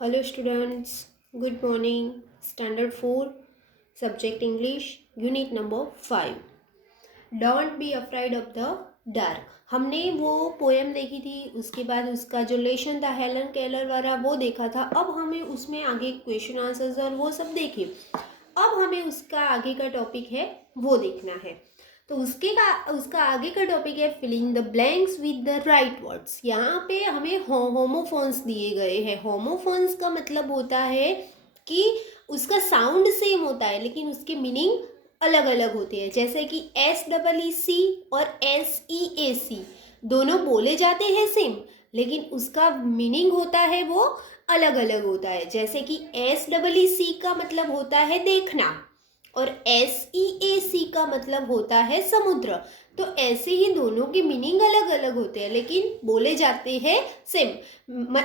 Hello students, good morning. Standard 4, subject English, unit number 5. Don't be afraid of the dark. हमने वो poem देखी थी, उसके बाद उसका जो लेशन था हेलन केलर वाला वो देखा था. अब हमें उसमें आगे क्वेश्चन आंसर्स और वो सब देखे. अब हमें उसका आगे का टॉपिक है वो देखना है. तो उसका आगे का टॉपिक है filling the blanks with the right words. यहाँ पे हमें होमोफोन्स दिए गए हैं. होमोफोन्स का मतलब होता है कि उसका साउंड सेम होता है लेकिन उसके मीनिंग अलग अलग होते हैं. जैसे कि SEEC और SEAC दोनों बोले जाते हैं सेम लेकिन उसका मीनिंग होता है वो अलग अलग होता है. जैसे कि SEEC का मतलब होता है देखना और SEAC का मतलब होता है समुद्र. तो ऐसे ही दोनों के मीनिंग अलग अलग होते हैं लेकिन बोले जाते हैं सेम.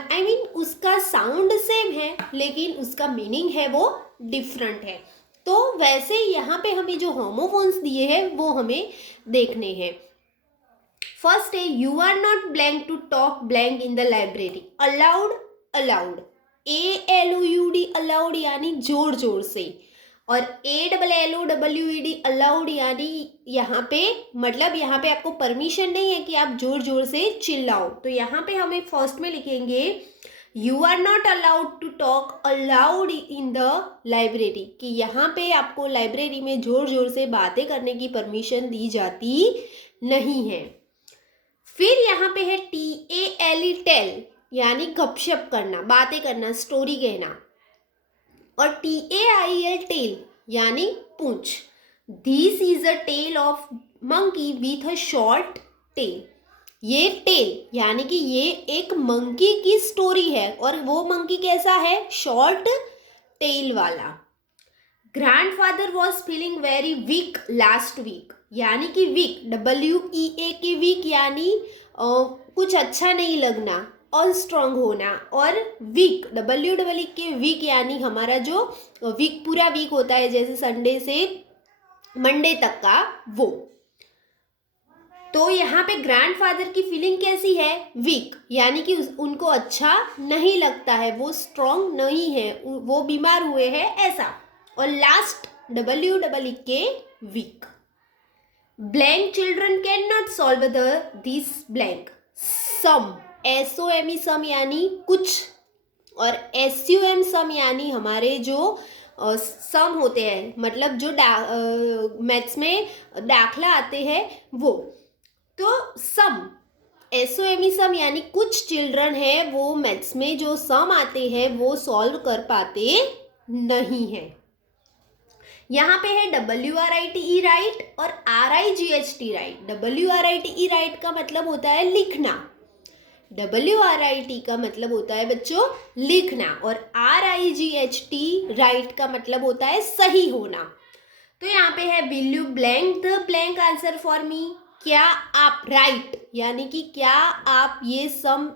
I mean उसका साउंड सेम है लेकिन उसका मीनिंग है वो डिफरेंट है. तो वैसे यहाँ पे हमें जो होमोफोन्स दिए हैं वो हमें देखने हैं. फर्स्ट है you are not blank to talk blank in the library. Aloud, aloud, ALOUD aloud यानी जोर जोर से, और ALLOWED अलाउड यानी यहाँ पे मतलब यहाँ पे आपको परमिशन नहीं है कि आप जोर जोर से चिल्लाओ. तो यहाँ पे हमें फर्स्ट में लिखेंगे you are not allowed to talk aloud in the library, कि यहाँ पे आपको लाइब्रेरी में जोर जोर से बातें करने की परमिशन दी जाती नहीं है. फिर यहाँ पे है TALE टेल यानी गपशप करना, बातें करना, स्टोरी कहना, और TAIL टेल यानी पूंछ. This is a tail of monkey with a short tail. ये टेल यानी कि ये एक मंकी की स्टोरी है और वो मंकी कैसा है, शॉर्ट टेल वाला. Grandfather was feeling very weak last week, यानी कि वीक WEAK वीक यानी कुछ अच्छा नहीं लगना, अनस्ट्रांग होना, और वीक WEEK वीक यानी हमारा जो वीक पूरा वीक होता है जैसे संडे से मंडे तक का वो. तो यहाँ पे ग्रैंडफादर की फीलिंग कैसी है, वीक, यानी कि उनको अच्छा नहीं लगता है, वो स्ट्रांग नहीं है, वो बीमार हुए हैं ऐसा. और last WEEK week. Blank children can not solve this blank. Some, SOME some यानी कुछ, और SUM सम यानी हमारे जो सम होते हैं, मतलब जो मैथ्स में दाखला आते हैं वो. तो सम, SOME सम यानी कुछ चिल्ड्रन है वो मैथ्स में जो सम आते हैं वो सॉल्व कर पाते नहीं है. यहाँ पे है WRITE राइट और RIGHT राइट. WRITE राइट का मतलब होता है लिखना, WRIT का मतलब होता है बच्चों लिखना, और RIGHT राइट का मतलब होता है सही होना. तो यहाँ पे है will you blank the blank answer for me. क्या आप राइट यानी कि क्या आप ये सम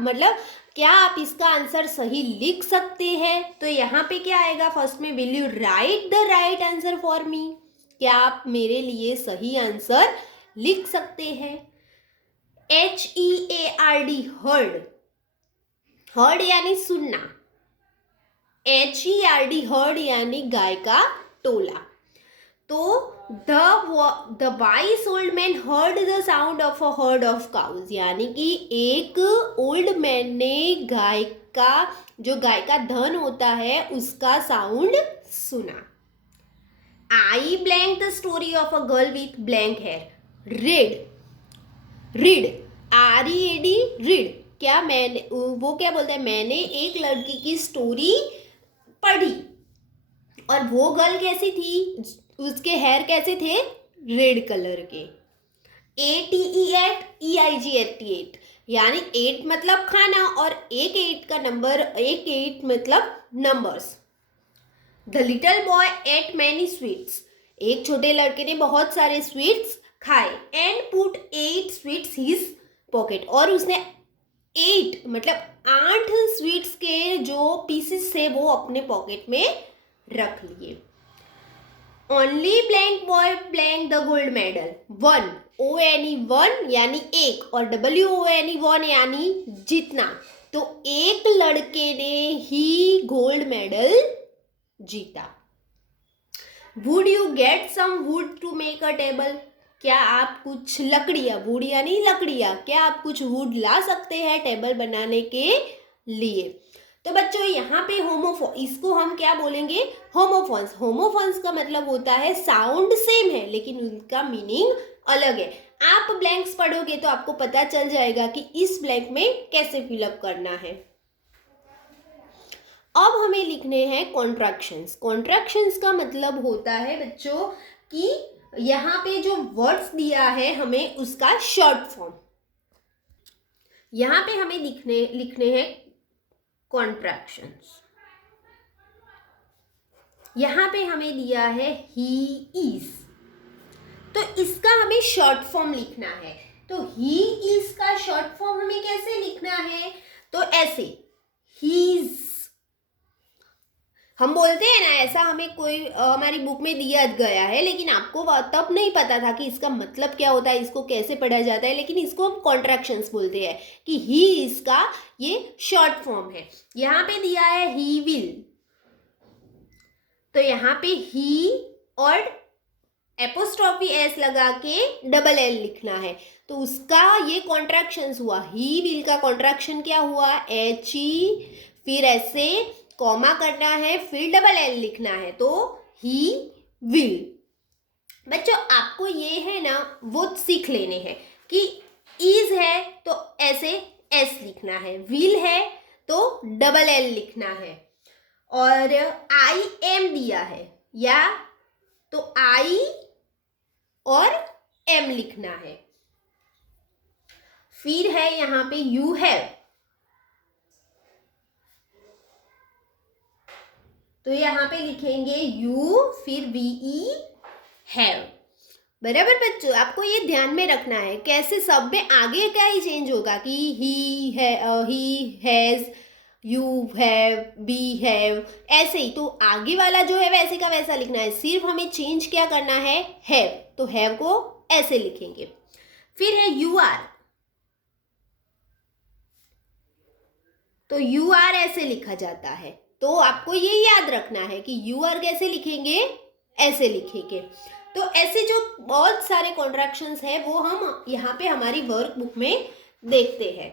मतलब क्या आप इसका आंसर सही लिख सकते हैं. तो यहाँ पे क्या आएगा, फर्स्ट में will you right the right answer for me, क्या आप मेरे लिए सही आंसर लिख सकते हैं. HEARD हर्ड, हर्ड यानी सुनना, HERD हर्ड यानी गाय का टोला. तो the vice old man heard the sound of a herd of cows, यानी कि एक ओल्ड मैन ने गाय का जो गाय का धन होता है उसका साउंड सुना. I blank the story of a girl with blank hair. Read, read, READ read. क्या मैंने वो क्या बोलता है, मैंने एक लड़की की स्टोरी पढ़ी और वो गर्ल कैसी थी, उसके हेयर कैसे थे, रेड कलर के. ATEAT यानी 8 मतलब खाना और एक 8 का नंबर, एक 8 मतलब numbers. The little boy eight many sweets. एक छोटे लड़के ने बहुत सारे स्वीट्स खाए. And put 8 sweets his pocket, और उसने 8 मतलब 8 स्वीट्स के जो पीसेस थे वो अपने पॉकेट में रख लिए. Only blank boy blank the gold medal. 1 ONE 1 यानी एक, और WONE 1 यानी जीतना. तो एक लड़के ने ही जीता। Would you get some wood to make a table, क्या आप कुछ लकड़ियाँ, वुड यानी लकड़ियाँ, क्या आप कुछ वुड ला सकते हैं टेबल बनाने के लिए। तो बच्चों यहाँ पे इसको हम क्या बोलेंगे, होमोफोन्स। होमोफोन्स का मतलब होता है साउंड सेम है लेकिन उनका मीनिंग अलग है। आप ब्लैंक्स पढ़ोगे तो आपको पता चल जाएगा कि इस ब्लैंक में कैसे फिलअप करना है। अब हमें लिखने हैं कॉन्ट्रैक्शंस। कॉन्ट्रैक्शंस का मतलब होता है बच्चों कि यहाँ पे जो वर्ड्स दिया है हमें उसका शॉर्ट फॉर्म। यहाँ पे हमें लिखने हैं कॉन्ट्रैक्शंस। यहाँ पे हमें दिया है ही इज, तो इसका हमें शॉर्ट फॉर्म लिखना है। तो ही इज का शॉर्ट फॉर्म हमें कैसे लिखना है, तो ऐसे हीज। हम बोलते हैं ना, ऐसा हमें कोई हमारी बुक में दिया गया है लेकिन आपको तब नहीं पता था कि इसका मतलब क्या होता है, इसको कैसे पढ़ा जाता है, लेकिन इसको हम कॉन्ट्रैक्शंस बोलते हैं कि ही इसका ये शॉर्ट फॉर्म है। यहाँ पे दिया है ही विल, तो यहाँ पे ही और एपोस्ट्रॉफी एस लगा के डबल एल लिखना है, तो उसका ये कॉन्ट्रैक्शंस हुआ। ही विल का कॉन्ट्रैक्शन क्या हुआ, एच ई, फिर ऐसे कॉमा करना है, फिर डबल एल लिखना है, तो ही विल। बच्चों आपको ये है ना वो सीख लेने हैं कि इज है तो ऐसे एस लिखना है, विल है तो डबल एल लिखना है, और आई एम दिया है या तो आई और एम लिखना है। फिर है यहाँ पे यू हैव, तो यहाँ पे लिखेंगे यू फिर वी हैव। बराबर बच्चों, आपको ये ध्यान में रखना है कैसे सब में आगे क्या ही चेंज होगा कि he has, you have, we have, ऐसे ही तो आगे वाला जो है वैसे का वैसा लिखना है। सिर्फ हमें चेंज क्या करना है, हैव, तो हैव को ऐसे लिखेंगे। फिर है यू आर, तो यू आर ऐसे लिखा जाता है, तो आपको ये याद रखना है कि यू आर कैसे लिखेंगे, ऐसे लिखेंगे। तो ऐसे जो बहुत सारे कॉन्ट्रैक्शंस है वो हम यहाँ पे हमारी वर्कबुक में देखते हैं।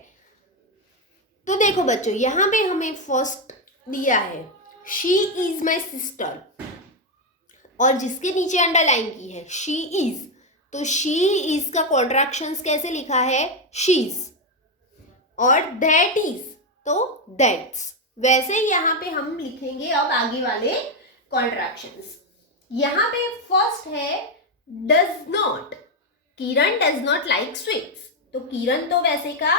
तो देखो बच्चों, यहाँ पे हमें फर्स्ट दिया है शी इज माई सिस्टर, और जिसके नीचे अंडरलाइन की है शी इज, तो शी इज का कॉन्ट्रैक्शंस कैसे लिखा है, शीज, और दैट इज तो दैट्स। वैसे ही यहाँ पे हम लिखेंगे अब आगे वाले कॉन्ट्रैक्शंस। यहाँ पे फर्स्ट है does not, Kiran does not like sweets, तो किरण तो वैसे का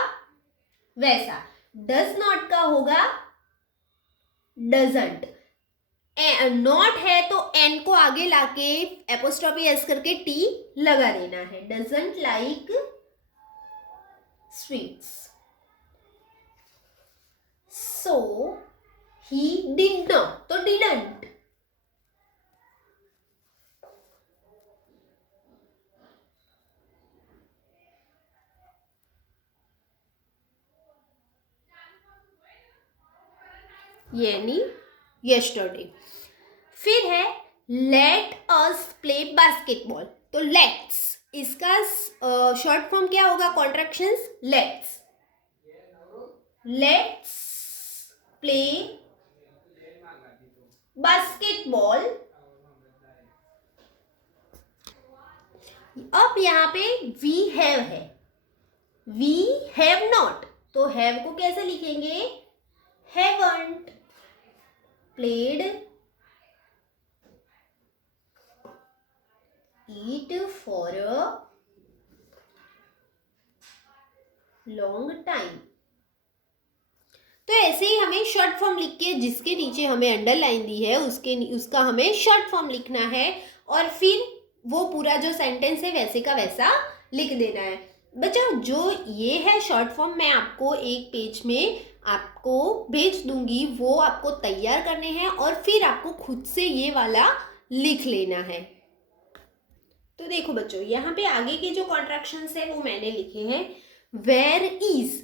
वैसा, डज नॉट का होगा डजंट। नॉट है तो एन को आगे लाके एपोस्ट्रॉफी एस करके टी लगा देना है, doesn't like sweets, so he did not तो डिडंट। यानी यस्टरडे। फिर है लेट अस प्ले बास्केटबॉल, तो लेट्स इसका शॉर्ट फॉर्म क्या होगा, contractions, let's, let's play basketball. अब यहाँ पे वी हैव है, वी हैव नॉट, तो हैव को कैसे लिखेंगे, haven't played it for a long time। तो ऐसे ही हमें शॉर्ट फॉर्म लिख के जिसके नीचे हमें अंडरलाइन दी है उसका हमें शॉर्ट फॉर्म लिखना है, और फिर वो पूरा जो सेंटेंस है वैसे का वैसा लिख देना है। बच्चों जो ये है शॉर्ट फॉर्म, मैं आपको एक पेज में आपको भेज दूंगी, वो आपको तैयार करने हैं और फिर आपको खुद से ये वाला लिख लेना है। तो देखो बच्चों, यहाँ पे आगे के जो कॉन्ट्रैक्शंस है वो मैंने लिखे हैं। वेयर इज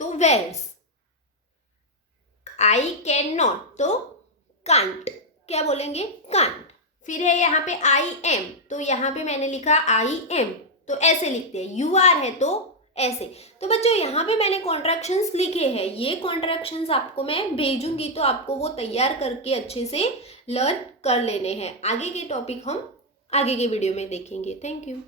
तो वेयर्स, आई कैन नॉट तो कांट, क्या बोलेंगे, कांट। फिर है यहाँ पे आई एम, तो यहाँ पे मैंने लिखा आई एम, तो ऐसे लिखते हैं। यू आर है तो ऐसे। तो बच्चों यहाँ पे मैंने कॉन्ट्रैक्शंस लिखे हैं, ये कॉन्ट्रैक्शंस आपको मैं भेजूंगी तो आपको वो तैयार करके अच्छे से लर्न कर लेने हैं। आगे के टॉपिक हम आगे के वीडियो में देखेंगे। Thank you.